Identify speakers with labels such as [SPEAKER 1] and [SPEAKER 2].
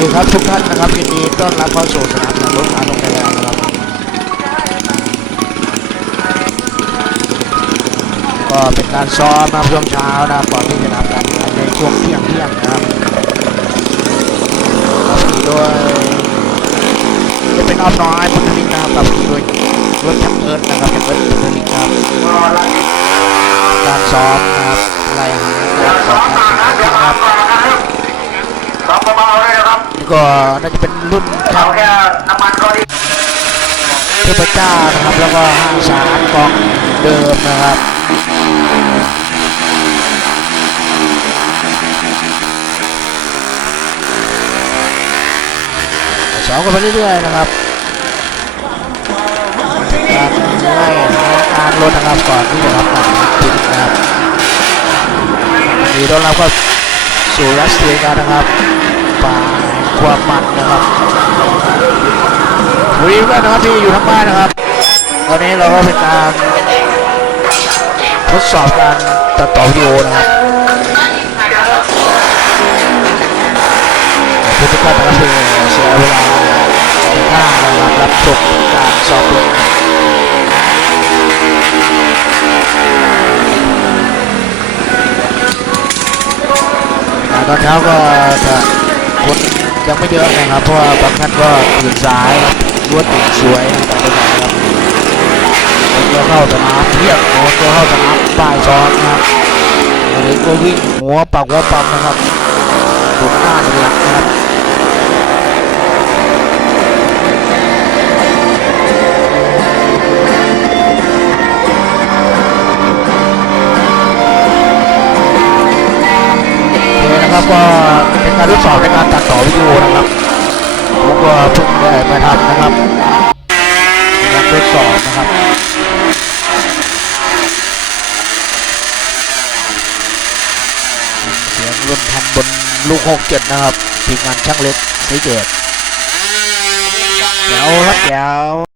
[SPEAKER 1] ดีครับทุกท่านนะครับยินดีต้อนรับเข้าสู่สนามแข่งรถการลงในงานนะครับก็เป็นการซ้อมนะช่วงเช้านะก่อนที่จะทำการแข่งในช่วงเที่ยงเที่ยงนะครับขับขี่โดยจะเป็นออมน้อยพุทธลิงนะครับขับขี่โดยรถชักเอิร์ดนะครับชักเอิร์ดพุทธลิงครับการซ้อมนะครับ ก็น่าจะเป็นรุ่นทา
[SPEAKER 2] เอา
[SPEAKER 1] ง
[SPEAKER 2] แค่น้ำมันก็ดี
[SPEAKER 1] เทพเจ้านะครับ แล้วก็ห้างสารกองเดิมนะครับสองกันไปเรื่อยๆนะครับการไล่หาการลดนะครับก่อนที่จะรับการจริงนะครับดีต้อนรับเข้าสู่รัสเซียกันนะครับป่าแห่ง ความมันนะครับวีมด้วยนะครับที่อยู่ทั้งบ้านนะครับ ตอนนี้เราก็เป็นการทดสอบการตัดต่อวิดีโอนะครับขอทุกท่านนะครับที่เสียเวลาที่ห้านะครับรับชมการสอบรถอ่าตอนเช้าก็จะคน ยังไม่เยอะนะครับ เพราะว่าบางท่านก็ตื่นสายรวดตื่นสวยต่างๆครับคนก็เข้าสนามเพียบคนก็เข้าสนามบ่ายซ้อนนะครับหรือก็วิ่งหัวปักหัวปั๊มนะครับตรงหน้าเป็นหลักนะครับโอเคนะครับก็ ทดสอบในการตัดต่อวิดีโอนะครับผมก็เพิ่งได้มาทำนะครับการทดสอบนะครับเสียงรุ่นทำบนลูกหกเจ็ดนะครับทีมงานช่างเล็กสีเกตแจ๋วครับแจ๋ว